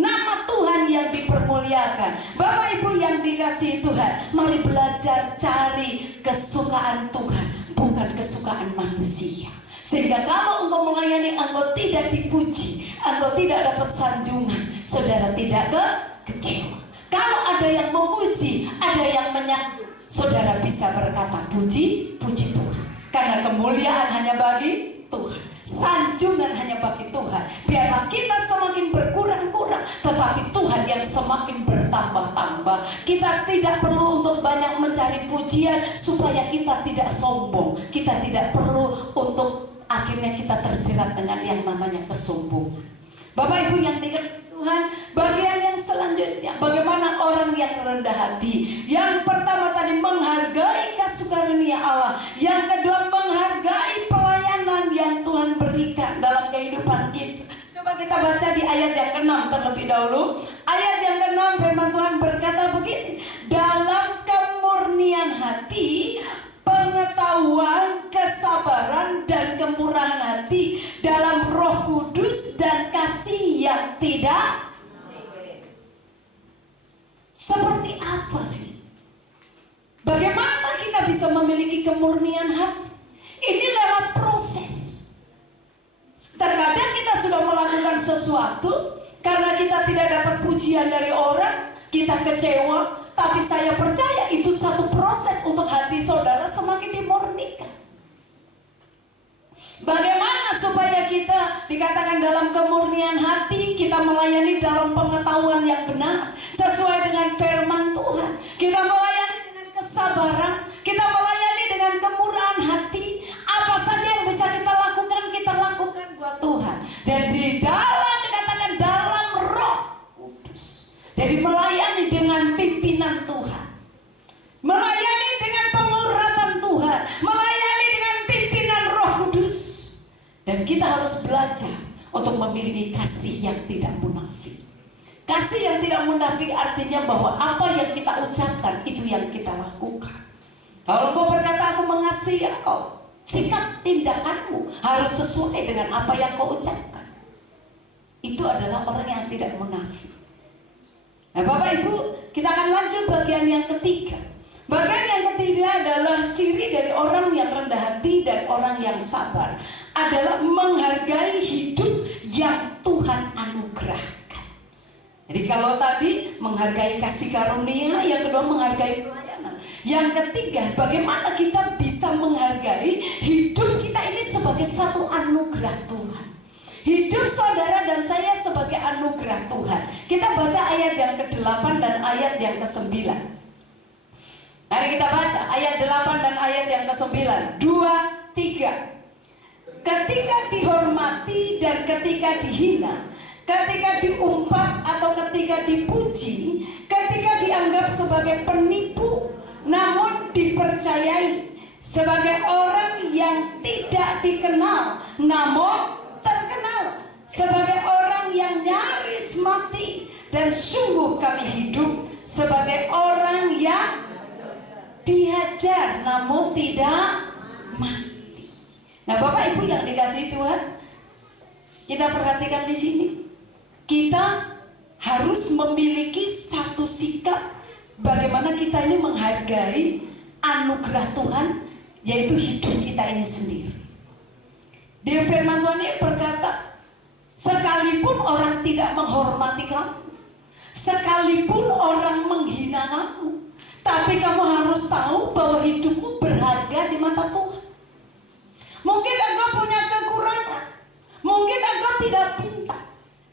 Nama Tuhan yang dipermuliakan. Bapak Ibu yang dikasihi Tuhan, mari belajar cari kesukaan Tuhan, bukan kesukaan manusia. Sehingga kalau engkau melayani, engkau tidak dipuji, engkau tidak dapat sanjungan, saudara tidak kecewa. Kalau ada yang memuji, ada yang menyanjung, saudara bisa berkata puji Tuhan. Karena kemuliaan hanya bagi Tuhan, sanjungan hanya bagi Tuhan. Biarlah kita semakin berkurang-kurang, tetapi Tuhan yang semakin bertambah-tambah. Kita tidak perlu untuk banyak mencari pujian supaya kita tidak sombong. Kita tidak perlu untuk akhirnya kita terjerat dengan yang namanya kesombongan. Bapak Ibu yang dikasihi Tuhan, bagian yang selanjutnya, bagaimana orang yang rendah hati. Yang pertama tadi menghargai kasih karunia Allah. Yang kedua menghargai pelayanan yang Tuhan berikan dalam kehidupan kita. Coba kita baca di ayat yang ke-6 terlebih dahulu. Ayat yang ke-6 firman Tuhan berkata begini, dalam kemurnian hati, pengetahuan, kesabaran, dan kemurahan hati, dalam Roh Kudus dan kasih yang tidak. Seperti apa sih? Bagaimana kita bisa memiliki kemurnian hati? Ini lewat proses. Terkadang kita sudah melakukan sesuatu karena kita tidak dapat pujian dari orang, kita kecewa. Tapi saya percaya itu satu proses untuk hati saudara semakin dimurnikan. Bagaimana supaya kita dikatakan dalam kemurnian hati, kita melayani dalam pengetahuan yang benar sesuai dengan firman Tuhan. Kita melayani dengan kesabaran, kita melayani dengan kemurahan hati. Apa saja yang bisa kita lakukan buat Tuhan. Dan di dalam dikatakan dalam Roh Kudus. Jadi melayani dengan pimpinan Tuhan, melayani dengan pengurapan Tuhan, melayani dengan pimpinan Roh Kudus. Dan kita harus belajar untuk memiliki kasih yang tidak munafik. Kasih yang tidak munafik artinya bahwa apa yang kita ucapkan itu yang kita lakukan. Kalau engkau berkata aku mengasihi engkau, sikap tindakanmu harus sesuai dengan apa yang kau ucapkan. Itu adalah orang yang tidak munafik. Nah Bapak Ibu, kita akan lanjut bagian yang ketiga. Bagian yang ketiga adalah ciri dari orang yang rendah hati dan orang yang sabar adalah menghargai hidup yang Tuhan anugerahkan. Jadi kalau tadi menghargai kasih karunia, yang kedua menghargai pelayanan. Yang ketiga, bagaimana kita bisa menghargai hidup kita ini sebagai satu anugerah Tuhan. Hidup saudara dan saya sebagai anugerah Tuhan. Kita baca ayat yang ke-8 dan ayat yang ke-9. Mari kita baca ayat 8 dan ayat yang ke-9. 2, 3. Ketika dihormati dan ketika dihina, ketika diumpat atau ketika dipuji, ketika dianggap sebagai penipu, namun dipercayai, sebagai orang yang tidak dikenal namun terkenal, sebagai orang yang nyaris mati, dan sungguh kami hidup sebagai orang yang dihajar namun tidak mati. Nah, Bapak Ibu yang dikasihi Tuhan, kita perhatikan di sini, kita harus memiliki satu sikap bagaimana kita ini menghargai anugerah Tuhan, yaitu hidup kita ini sendiri. Di firman Tuhan ini berkata, sekalipun orang tidak menghormati kamu, sekalipun orang menghina kamu, tapi kamu harus tahu bahwa hidupmu berharga di mata Tuhan. Mungkin engkau punya kekurangan, mungkin engkau tidak pintar,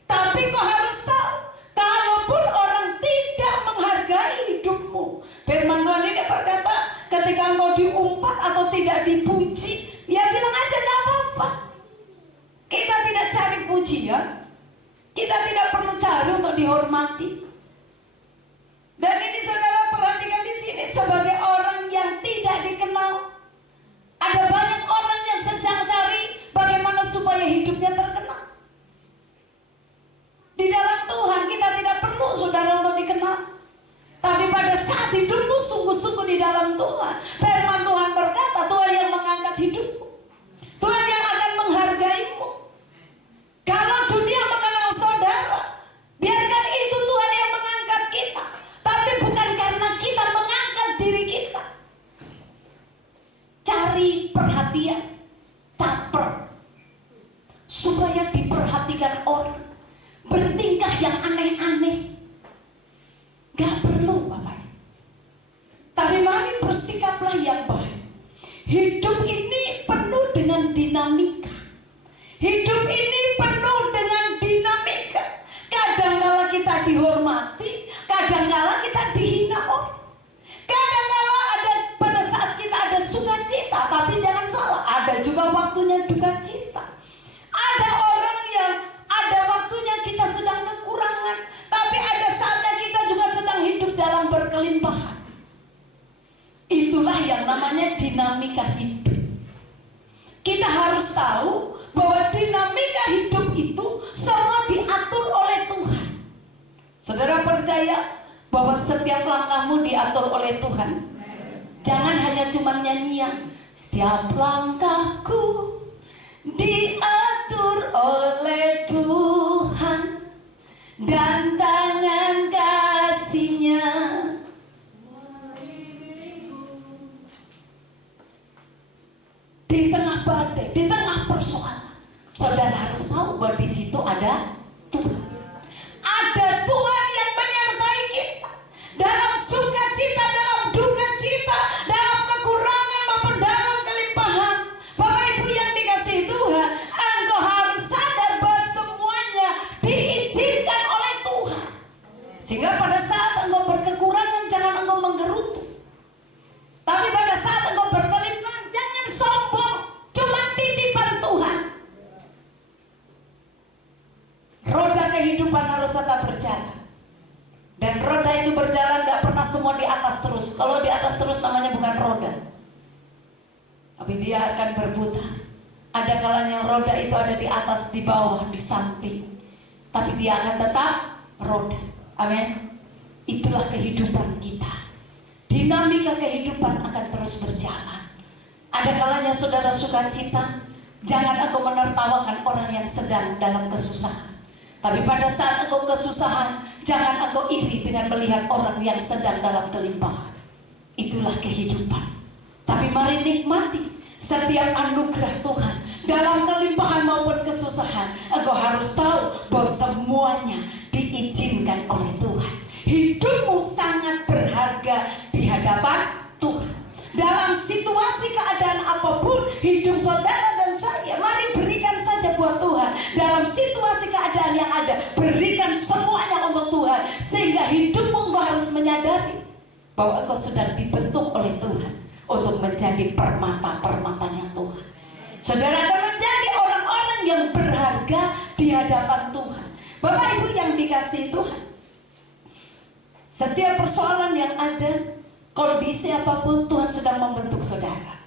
tapi kau harus tahu, kalaupun orang tidak menghargai hidupmu, firman Tuhan ini berkata, ketika engkau diumpat atau tidak dipuji, ya bilang aja gak apa-apa. Kita tidak cari pujian, kita tidak perlu cari untuk dihormati. Dan ini saudara perhatikan di sini, sebagai orang yang tidak dikenal, ada banyak orang yang sedang cari bagaimana supaya hidupnya terkenal. Di dalam Tuhan kita tidak perlu saudara untuk dikenal, tapi pada saat hidupmu sungguh-sungguh di dalam Tuhan, firman Tuhan berkata, Tuhan yang mengangkat hidupmu, Tuhan yang akan menghargaimu. Kalau dunia mengenal saudara, biarkan itu Tuhan yang mengangkat kita, tapi bukan karena kita mengangkat diri kita. Cari perhatian, caper, supaya diperhatikan orang, bertingkah yang aneh-aneh, gak perlu Bapak. Tapi mari bersikaplah yang baik. Hidup ini penuh dengan dinamika. Hidup ini penuh dengan dinamika. Kadangkala kita dihormati, kadangkala kita dihina orang. Kadangkala ada pada saat kita ada sukacita, tapi jangan salah, ada juga waktunya duka cita. Ada orang yang ada waktunya kita sedang kekurangan, tapi ada saatnya kita juga sedang hidup dalam berkelimpahan. Itulah yang namanya dinamika hidup. Kita harus tahu bahwa dinamika hidup itu semua diatur oleh Tuhan. Saudara percaya bahwa setiap langkahmu diatur oleh Tuhan? Jangan hanya cuma nyanyian, setiap langkahku diatur oleh Tuhan dan tangan kasih-Nya. Di tengah badai, di tengah persoalan, saudara harus tahu bahwa di situ ada Tuhan. Ada Tuhan yang menyertai kita dalam sukacita, dalam duka cita, dalam kekurangan maupun dalam kelimpahan. Bapak Ibu yang dikasihi Tuhan, engkau harus sadar bahwa semuanya diizinkan oleh Tuhan. Sehingga pada saat engkau berkekurangan, jangan engkau menggerutu. Tapi pada saat engkau berkelimpahan, jangan sombong. Cuma titipan Tuhan. Roda kehidupan harus tetap berjalan. Dan roda itu berjalan gak pernah semua di atas terus. Kalau di atas terus namanya bukan roda, tapi dia akan berputar. Ada kalanya roda itu ada di atas, di bawah, di samping, tapi dia akan tetap roda. Amin. Itulah kehidupan kita. Dinamika kehidupan akan terus berjalan. Ada kalanya saudara sukacita, jangan engkau menertawakan orang yang sedang dalam kesusahan. Tapi pada saat engkau kesusahan, jangan engkau iri dengan melihat orang yang sedang dalam kelimpahan. Itulah kehidupan. Tapi mari nikmati setiap anugerah Tuhan. Dalam kelimpahan maupun kesusahan, engkau harus tahu bahwa semuanya diizinkan oleh Tuhan. Hidupmu sangat berharga di hadapan Tuhan. Dalam situasi keadaan apapun, hidup saudara dan saya, mari berikan saja buat Tuhan. Dalam situasi keadaan yang ada, berikan semuanya untuk Tuhan. Sehingga hidupmu engkau harus menyadari bahwa engkau sedang dibentuk oleh Tuhan untuk menjadi permata-permatanya Tuhan. Saudara akan menjadi orang-orang yang berharga di hadapan Tuhan. Bapak Ibu yang dikasihi Tuhan, Setiap persoalan yang ada, kondisi apapun, Tuhan sedang membentuk saudara.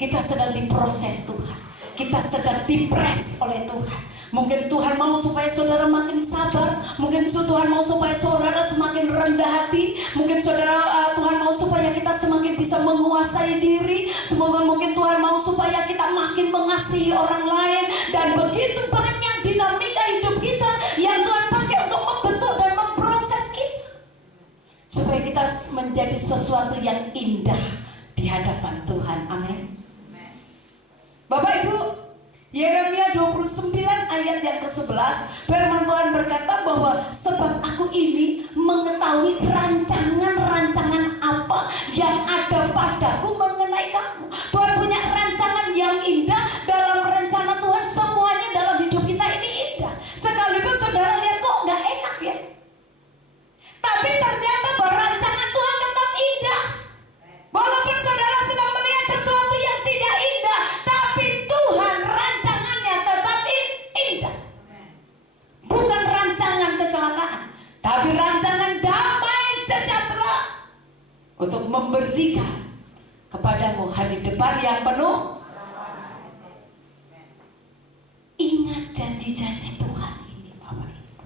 Kita sedang diproses Tuhan. Kita sedang dipres oleh Tuhan. Mungkin Tuhan mau supaya saudara makin sabar. Mungkin Tuhan mau supaya saudara semakin rendah hati. Mungkin Tuhan mau supaya kita semakin bisa menguasai diri. Semoga mungkin Tuhan mau supaya kita makin mengasihi orang lain. Dan begitu banyak dinamika hidup kita yang Tuhan pakai untuk membentuk dan memproses kita, supaya kita menjadi sesuatu yang indah di hadapan Tuhan. Amin. Bapak Ibu, Yeremia 29 ayat yang ke-11, firman Tuhan berkata bahwa sebab aku ini mengetahui rancangan-rancangan apa yang ada padaku mengenai kamu. Tuhan punya rancangan yang indah. Dalam rencana Tuhan semuanya dalam hidup kita ini indah. Sekalipun saudara lihat kok gak enak ya, tapi ternyata bahwa rancangan Tuhan tetap indah. Walaupun saudara sedang melihat sesuatu yang tidak indah, tapi Tuhan rancangannya tetap indah. Bukan rancangan kecelakaan, tapi rancangan damai sejahtera untuk memberikan kepadamu hari depan yang penuh. Ingat janji-janji Tuhan ini, Bapak Ibu.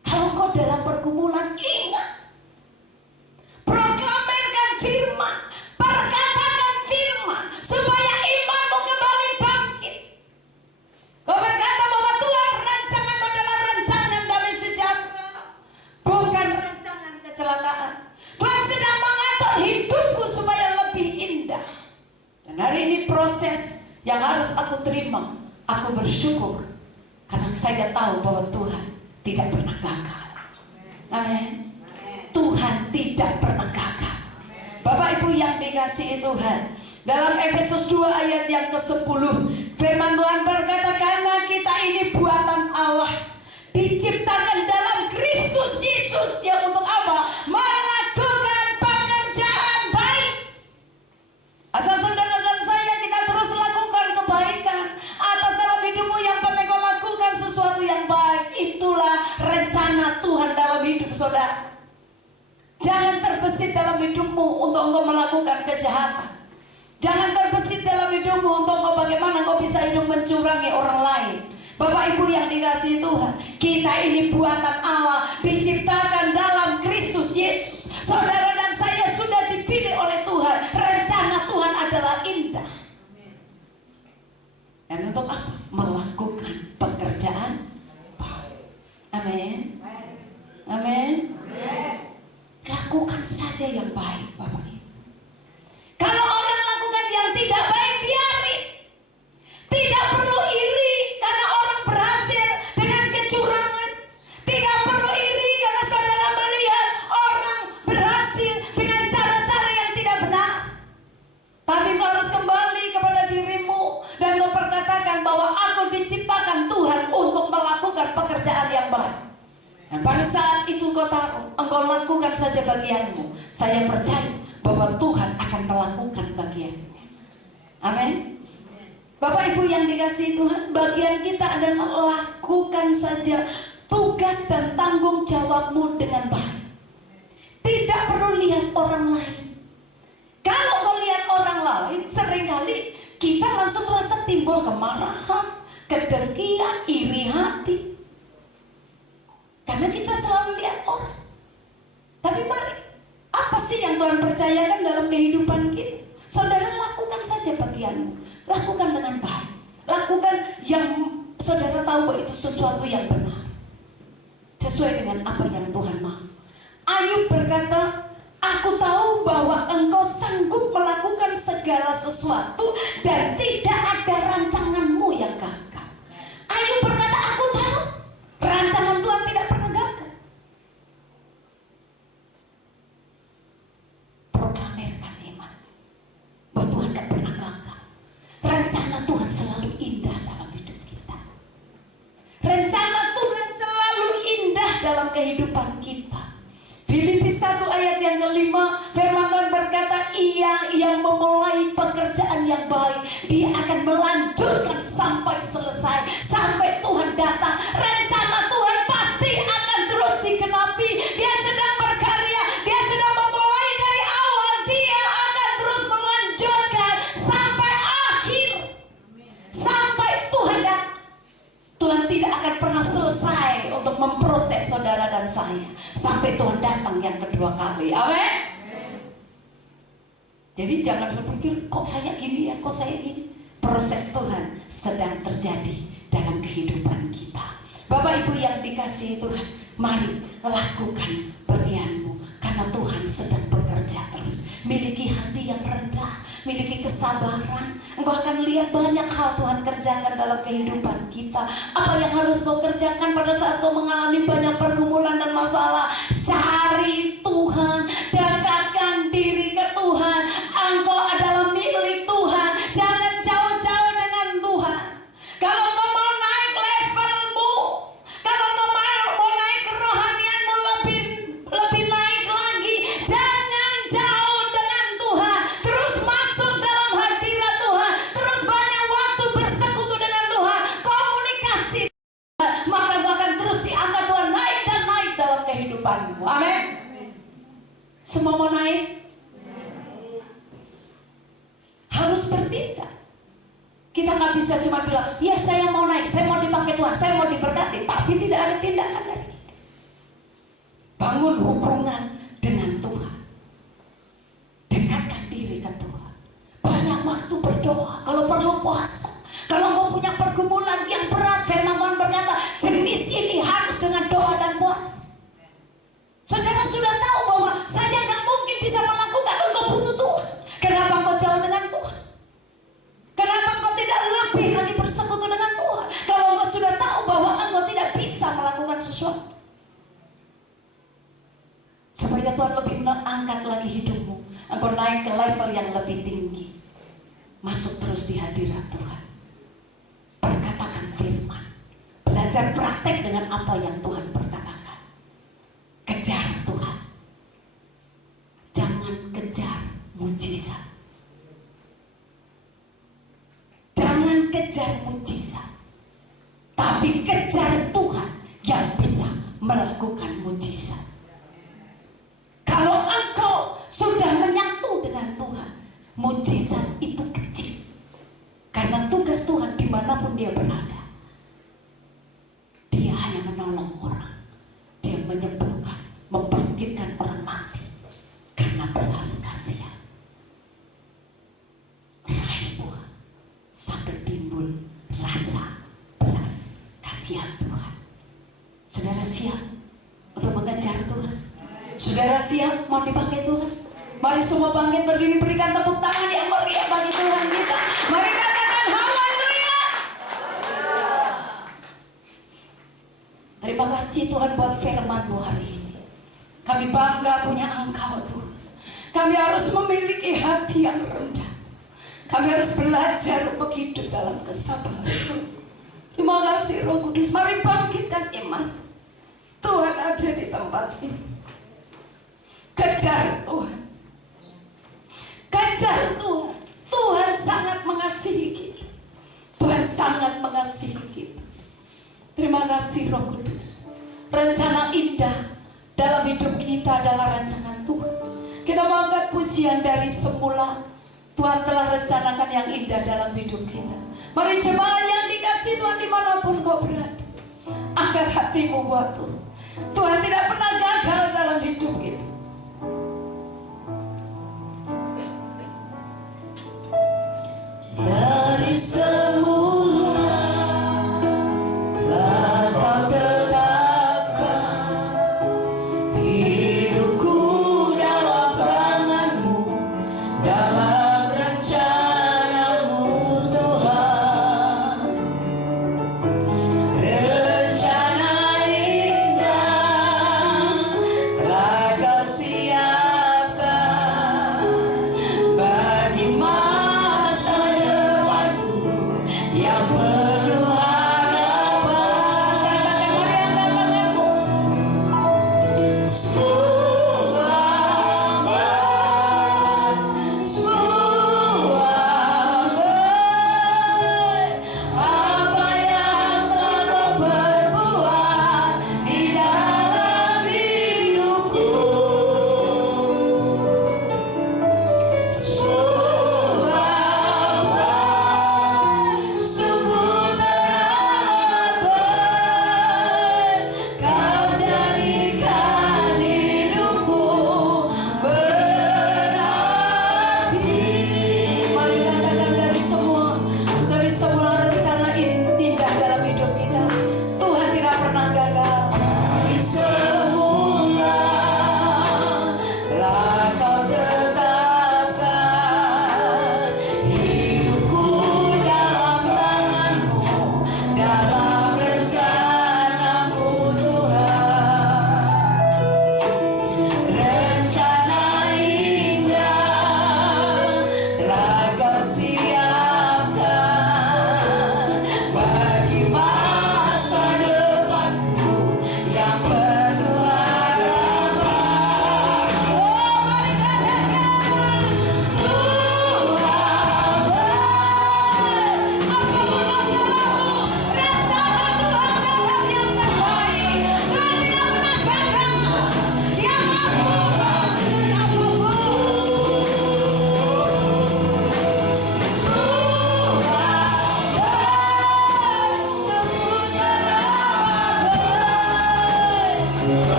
Kalau kau dalam pergumulan, ingat. Proklamirkan firman, perkatakan firman, supaya imanmu kembali bangkit. Kau berkata bahwa Tuhan rancangan adalah rancangan damai sejahtera, bukan rancangan kecelakaan. Tuhan sedang mengatur hidupku supaya lebih indah. Dan hari ini proses yang harus aku terima. Aku bersyukur karena saya tahu bahwa Tuhan tidak pernah gagal. Amin. Tuhan tidak pernah gagal. Bapak Ibu yang dikasihi Tuhan, dalam Efesus 2 ayat yang ke-10, firman Tuhan berkata, karena kita ini buatan Allah, diciptakan dalam Kristus Yesus, yang untuk apa? Melakukan pekerjaan baik. Asal saudara dan saya kita terus lakukan kebaikan atas dalam hidupmu. Yang penting kau lakukan sesuatu yang baik. Itulah rencana Tuhan dalam hidup saudara. Jangan terbesit dalam hidupmu untuk engkau melakukan kejahatan. Jangan terbesit dalam hidupmu untuk engkau bagaimana engkau bisa hidup mencurangi orang lain. Bapak Ibu yang dikasihi Tuhan, kita ini buatan Allah, diciptakan dalam Kristus Yesus. Saudara dan saya sudah dipilih oleh Tuhan. Rencana Tuhan adalah indah. Dan untuk apa? Melakukan pekerjaan baik. Amin. Amin. Lakukan saja yang baik, Bapak Ibu. Kalau orang lakukan yang tidak baik, biarin. Tidak perlu iri karena orang berhasil dengan kecurangan. Tidak perlu iri karena saudara melihat orang berhasil dengan cara-cara yang tidak benar. Tapi kau harus kembali kepada dirimu dan kau perkatakan bahwa aku diciptakan Tuhan untuk melakukan pekerjaan yang baik. Dan pada saat itu kau taruh, engkau lakukan saja bagianmu. Saya percaya bahwa Tuhan akan melakukan bagiannya. Amin. Bapak Ibu yang dikasihi Tuhan, bagian kita adalah lakukan saja tugas dan tanggung jawabmu dengan baik. Tidak perlu lihat orang lain. Kalau kau lihat orang lain, seringkali kita langsung merasa timbul kemarahan, kedengkian, iri hati. Karena kita selalu lihat orang. Tapi mari, apa sih yang Tuhan percayakan dalam kehidupan kita? Saudara lakukan saja bagianmu. Lakukan dengan baik. Lakukan yang saudara tahu bahwa itu sesuatu yang benar. Sesuai dengan apa yang Tuhan mau. Ayub berkata, aku tahu bahwa engkau sanggup melakukan segala sesuatu dan tidak ada rancanganmu yang gagal. Ayub berkata, aku tahu rancangan Tuhan tidak pernah gagal. Proklamirkan iman bahwa Tuhan tidak pernah gagal. Rencana Tuhan selalu indah dalam hidup kita. Rencana Tuhan selalu indah dalam kehidupan kita. Filipi 1 ayat yang kelima, firman Tuhan berkata, ia yang memulai pekerjaan yang baik, dia akan melanjutkan sampai selesai, sampai Tuhan datang. Rencana Tuhan pasti akan terus digenapi diberkati. Amin. Jadi jangan berpikir kok saya gini ya, kok saya gini. Proses Tuhan sedang terjadi dalam kehidupan kita. Bapak Ibu yang dikasihi Tuhan, mari lakukan bagianmu, karena Tuhan sedang bekerja terus. Miliki hati yang rendah, miliki kesabaran. Engkau akan lihat banyak hal Tuhan kerjakan dalam kehidupan kita. Apa yang harus kau kerjakan pada saat kau mengalami banyak pergumulan dan masalah? Cari Tuhan, dekatkan diri ke Tuhan. Engkau adalah milik Tuhan. Jangan jauh-jauh dengan Tuhan. Kalau kau mau naik levelmu, kalau kau mau naik kerohanianmu lebih naik lagi, jangan jauh dengan Tuhan. Terus masuk dalam hadirat Tuhan, terus banyak waktu bersekutu dengan Tuhan, komunikasi Tuhan, maka kau akan terus diangkat Tuhan, naik dan naik dalam kehidupanmu. Amin. Semua mau naik? Harus bertindak. Kita nggak bisa cuma bilang, ya saya mau naik, saya mau dipakai Tuhan, saya mau diberkati, tapi tidak ada tindakan dari kita. Bangun hubungan dengan Tuhan, dekatkan diri ke Tuhan, banyak waktu berdoa, kalau perlu puasa. Kalau kau punya pergumulan yang berat, firman Tuhan berkata, jenis ini harus dengan doa dan puasa. Saudara sudah tahu bahwa saya nggak mungkin bisa melakukan, engkau butuh Tuhan. Kenapa engkau jauh dengan Tuhan? Kenapa engkau tidak lebih lagi bersekutu dengan Tuhan? Kalau engkau sudah tahu bahwa engkau tidak bisa melakukan sesuatu, supaya Tuhan lebih angkat lagi hidupmu, engkau naik ke level yang lebih tinggi, masuk terus di hadirat Tuhan, perkatakan firman, belajar praktek dengan apa yang Tuhan perkatakan, kejar Tuhan, jangan kejar mujizat. Jangan kejar mujizat, tapi kejar Tuhan yang bisa melakukan mujizat. Kalau engkau sudah menyatu dengan Tuhan, mujizat itu kecil. Karena tugas Tuhan dimanapun dia berada, dia hanya menolong orang, dia menyembuhkan, membangkitkan orang mati karena belas kasihan. Raih Tuhan sampai timbul rasa belas kasihan Tuhan. Saudara siap untuk mengejar Tuhan? Saudara siap mau dipakai Tuhan? Mari semua bangkit berdiri, berikan tepuk tangan yang meriah bagi Tuhan kita. Mari katakan haleluya. Terima kasih Tuhan buat firman-Mu hari ini. Kami bangga punya Engkau Tuhan. Kami harus memiliki hati yang rendah. Kami harus belajar untuk hidup dalam kesabaran. Terima kasih Roh Kudus. Mari bangkitkan iman. Tuhan ada di tempat ini. Kejar Tuhan. Kejar Tuhan. Tuhan sangat mengasihi kita. Tuhan sangat mengasihi kita. Terima kasih Roh Kudus. Rencana indah dalam hidup kita adalah rancangan Tuhan. Kita mengangkat pujian dari semula. Tuhan telah rencanakan yang indah dalam hidup kita. Mari jemaat yang dikasih Tuhan dimanapun kau berada, angkat hatimu buat Tuhan. Tuhan tidak pernah gagal dalam hidup kita. Dari semula telah kau tetapkan hidupku dalam tangan-Mu, dalam rencana-Mu Tuhan. Rencana indah telah kau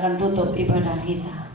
akan tutup ibadah kita.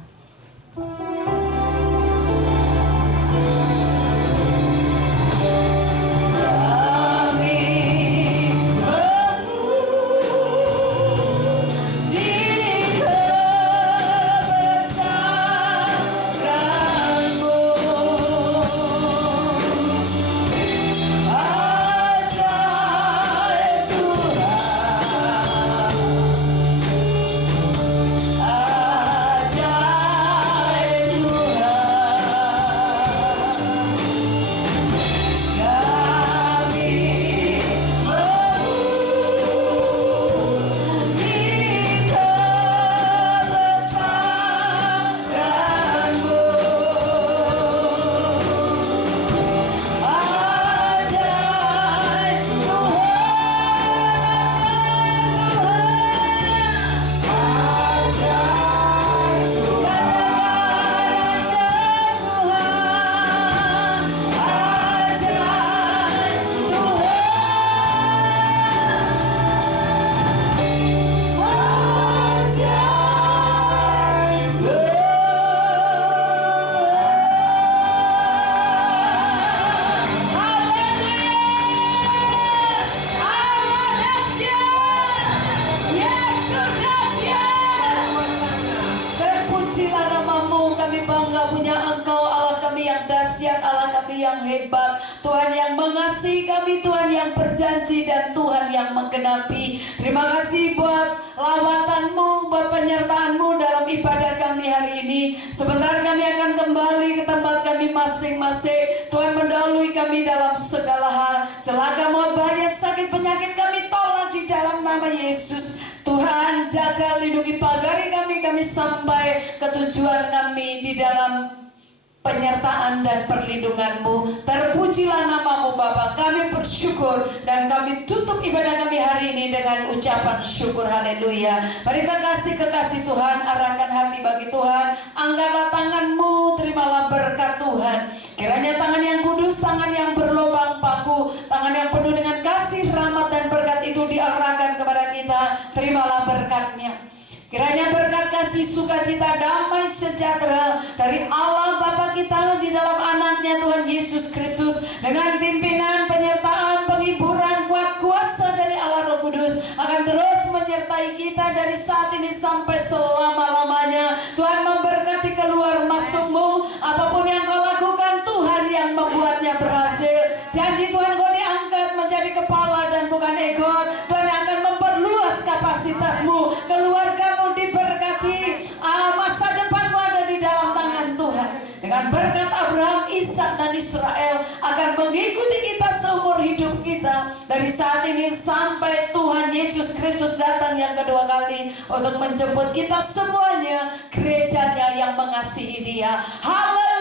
Hebat, Tuhan yang mengasihi kami, Tuhan yang berjanji dan Tuhan yang menggenapi. Terima kasih buat lawatan-Mu, buat penyertaan-Mu dalam ibadah kami hari ini. Sebentar kami akan kembali ke tempat kami masing-masing. Tuhan mendahului kami dalam segala hal. Celaka, maut, bahaya, sakit, penyakit kami tolak di dalam nama Yesus. Tuhan jaga, lindungi, pagari kami sampai ke tujuan kami di dalam penyertaan dan perlindungan-Mu. Terpujilah nama-Mu Bapa. Kami bersyukur dan kami tutup ibadah kami hari ini dengan ucapan syukur. Haleluya. Mari kekasih Tuhan, arahkan hati bagi Tuhan. Angkatlah tangan-Mu, terimalah berkat Tuhan. Kiranya tangan yang kudus, tangan yang berlobang paku, tangan yang penuh dengan kasih, rahmat dan berkat itu diarahkan kepada kita. Terimalah berkat-Nya. Kiranya berkat kasih, sukacita, damai, sejahtera dari Allah Bapa kita di dalam anaknya Tuhan Yesus Kristus, dengan pimpinan, penyertaan, penghiburan, kuat kuasa dari Allah Roh Kudus akan terus menyertai kita dari saat ini sampai selama-lamanya. Tuhan memberkati keluar masukmu, apapun yang kau lakukan Tuhan yang membuatnya berhasil. Janji Tuhan kau diangkat menjadi kepala dan bukan ekor. Tuhan akan memperluas kapasitasmu, keluargamu diberkati, masa depanmu ada di dalam tangan Tuhan. Dengan berkat Abraham, Ishak dan Israel akan mengikuti kita seumur hidup kita, dari saat ini sampai Tuhan Yesus Kristus datang yang kedua kali untuk menjemput kita semuanya, gerejanya yang mengasihi Dia. Haleluya.